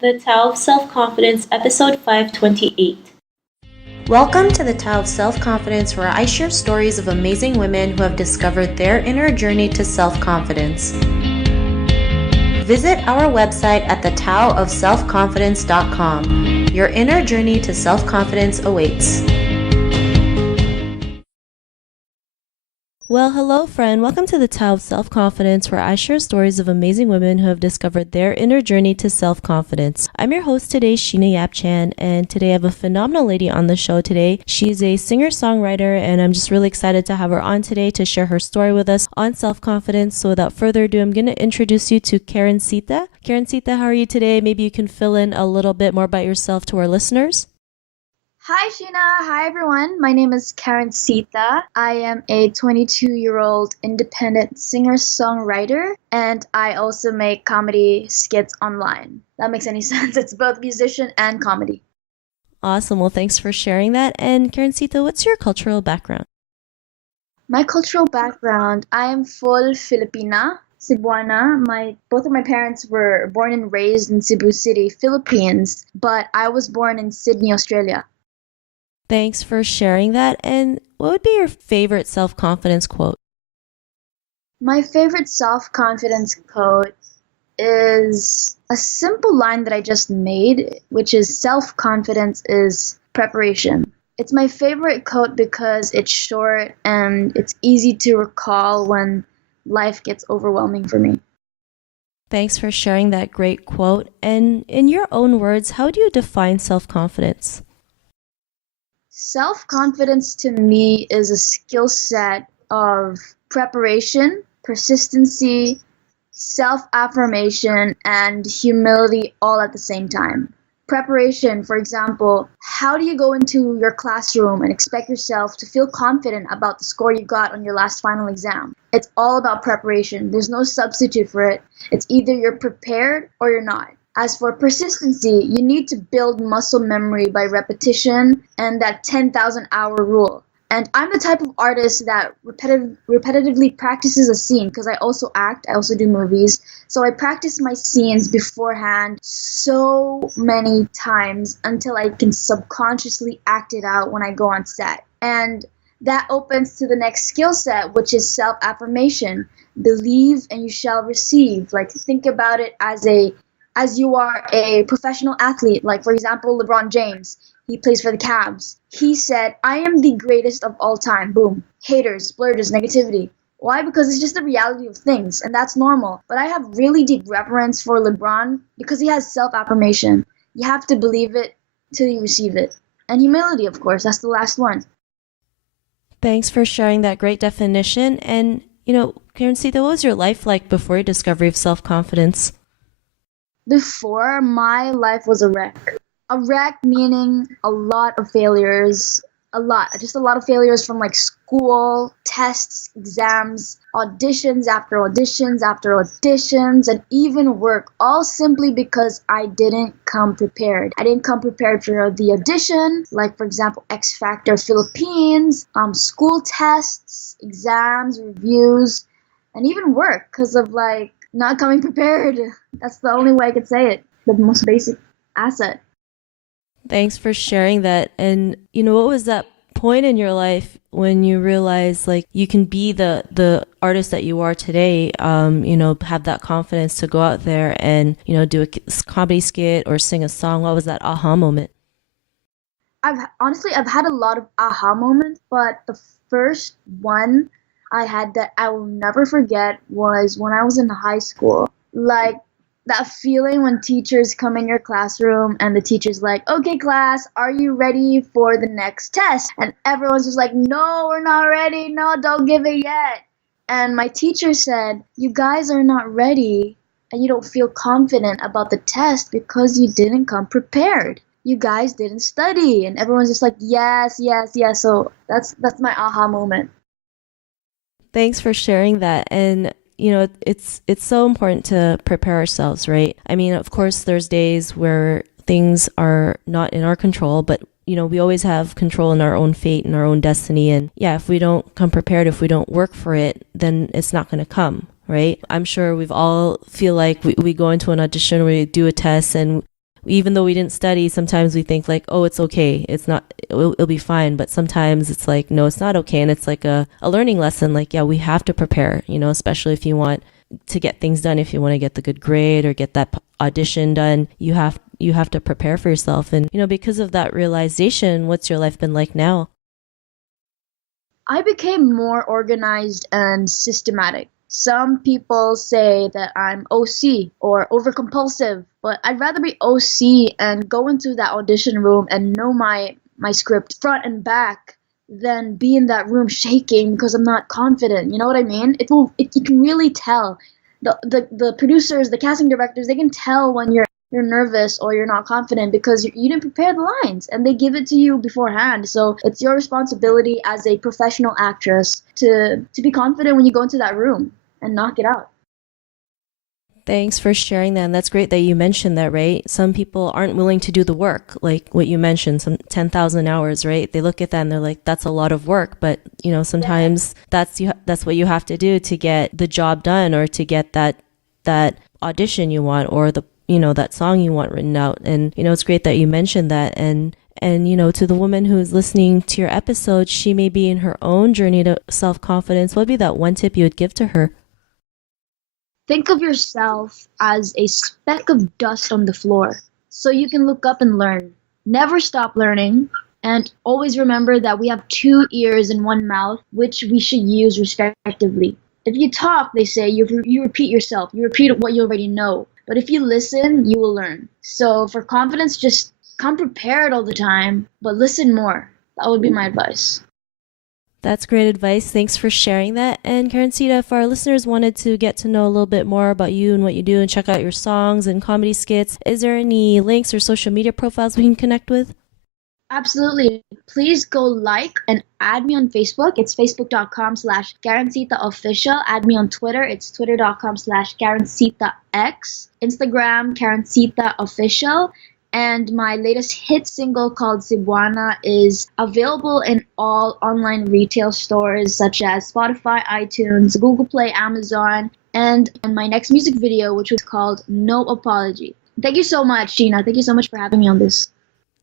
The Tao of Self-Confidence, Episode 528. Welcome to the Tao of Self-Confidence, where I share stories of amazing women who have discovered their inner journey to self-confidence. Visit our website at thetaoofselfconfidence.com. Your inner journey to self-confidence awaits. Well, hello, friend. Welcome to the Tao of Self-Confidence, where I share stories of amazing women who have discovered their inner journey to self-confidence. I'm your host today, Sheena Yap-Chan, and today I have a phenomenal lady on the show today. She's a singer-songwriter, and I'm just really excited to have her on today to share her story with us on self-confidence. So without further ado, I'm going to introduce you to Karencitta. Karencitta, how are you today? Maybe you can fill in a little bit more about yourself to our listeners. Hi, Sheena. Hi, everyone. My name is Karencitta. I am a 22-year-old independent singer-songwriter, and I also make comedy skits online. That makes any sense. It's both musician and comedy. Awesome. Well, thanks for sharing that. And Karencitta, what's your cultural background? My cultural background, I am full Filipina, Cebuana. Both of my parents were born and raised in Cebu City, Philippines, but I was born in Sydney, Australia. Thanks for sharing that. And what would be your favorite self-confidence quote? My favorite self-confidence quote is a simple line that I just made, which is self-confidence is preparation. It's my favorite quote because it's short and it's easy to recall when life gets overwhelming for me. Thanks for sharing that great quote. And in your own words, how do you define self-confidence? Self-confidence to me is a skill set of preparation, persistency, self-affirmation, and humility all at the same time. Preparation, for example, how do you go into your classroom and expect yourself to feel confident about the score you got on your last final exam? It's all about preparation. There's no substitute for it. It's either you're prepared or you're not. As for persistency, you need to build muscle memory by repetition and that 10,000 hour rule. And I'm the type of artist that repetitively practices a scene because I also act, I also do movies. So I practice my scenes beforehand so many times until I can subconsciously act it out when I go on set. And that opens to the next skill set, which is self-affirmation. Believe and you shall receive. Like, think about it as you are a professional athlete, like for example, LeBron James. He plays for the Cavs. He said, I am the greatest of all time. Boom. Haters, splurges, negativity. Why? Because it's just the reality of things, and that's normal. But I have really deep reverence for LeBron because he has self-affirmation. You have to believe it till you receive it. And humility, of course, that's the last one. Thanks for sharing that great definition. And, Karencitta, what was your life like before your discovery of self-confidence? Before, my life was a wreck. A wreck meaning a lot of failures. Just a lot of failures from like school, tests, exams, auditions after auditions after auditions, and even work, all simply because I didn't come prepared. I didn't come prepared for the audition, like for example, X Factor Philippines, school tests, exams, reviews, and even work because of like not coming prepared. That's the only way I could say it. The most basic asset. Thanks for sharing that. And, what was that point in your life when you realized like you can be the artist that you are today, have that confidence to go out there and, do a comedy skit or sing a song? What was that aha moment? I've had a lot of aha moments, but the first one I had that I will never forget was when I was in high school. Like that feeling when teachers come in your classroom and the teacher's like, okay, class, are you ready for the next test? And everyone's just like, no, we're not ready. No, don't give it yet. And my teacher said, you guys are not ready and you don't feel confident about the test because you didn't come prepared. You guys didn't study. And everyone's just like, yes, yes, yes. So that's my aha moment. Thanks for sharing that. And it's so important to prepare ourselves, right? I mean, of course, there's days where things are not in our control, but we always have control in our own fate and our own destiny. And yeah, if we don't come prepared, if we don't work for it, then it's not going to come, right? I'm sure we've all feel like we go into an audition, we do a test, and even though we didn't study, sometimes we think like, oh, it's okay. It'll be fine. But sometimes it's like, no, it's not okay. And it's like a learning lesson. Like, yeah, we have to prepare, especially if you want to get things done. If you want to get the good grade or get that audition done, you have to prepare for yourself. And, because of that realization, what's your life been like now? I became more organized and systematic. Some people say that I'm OC or overcompulsive, but I'd rather be OC and go into that audition room and know my script front and back than be in that room shaking because I'm not confident. You know what I mean? You can really tell. The producers, the casting directors, they can tell when you're nervous or you're not confident because you didn't prepare the lines and they give it to you beforehand. So it's your responsibility as a professional actress to be confident when you go into that room and knock it out. Thanks for sharing that. And that's great that you mentioned that, right? Some people aren't willing to do the work, like what you mentioned, some 10,000 hours, right? They look at that and they're like, that's a lot of work. But, sometimes that's what you have to do to get the job done or to get that audition you want or that song you want written out. And, it's great that you mentioned that. And, to the woman who's listening to your episode, she may be in her own journey to self-confidence. What would be that one tip you would give to her? Think of yourself as a speck of dust on the floor, so you can look up and learn. Never stop learning, and always remember that we have 2 ears and 1 mouth, which we should use respectively. If you talk, they say, you repeat yourself. You repeat what you already know. But if you listen, you will learn. So for confidence, just come prepared all the time, but listen more. That would be my advice. That's great advice. Thanks for sharing that. And Karencitta, if our listeners wanted to get to know a little bit more about you and what you do and check out your songs and comedy skits, is there any links or social media profiles we can connect with? Absolutely. Please go like and add me on Facebook. It's facebook.com/Karencitta official. Add me on Twitter. It's twitter.com/KarencittaX. Instagram, Karencitta official. And my latest hit single called Cebuana is available in all online retail stores such as Spotify, iTunes, Google Play, Amazon, and my next music video, which was called No Apology. Thank you so much, Gina. Thank you so much for having me on this.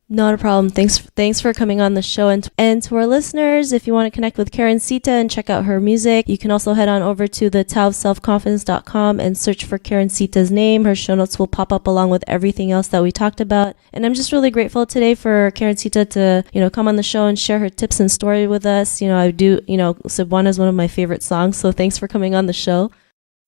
Not a problem. Thanks for coming on the show. And to our listeners, if you want to connect with Karencitta and check out her music, you can also head on over to the taoofselfconfidence.com and search for Karencitta's name. Her show notes will pop up along with everything else that we talked about. And I'm just really grateful today for Karencitta to, come on the show and share her tips and story with us. Cebuana is one of my favorite songs. So thanks for coming on the show.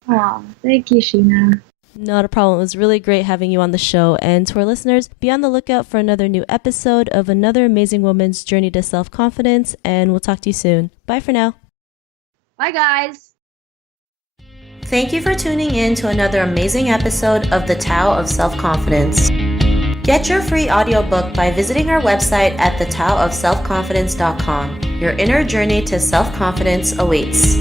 Oh, thank you, Sheena. Not a problem. It was really great having you on the show. And to our listeners, be on the lookout for another new episode of another amazing woman's journey to self-confidence. And we'll talk to you soon. Bye for now. Bye, guys. Thank you for tuning in to another amazing episode of the Tao of Self-Confidence. Get your free audiobook by visiting our website at thetaoofselfconfidence.com. Your inner journey to self-confidence awaits.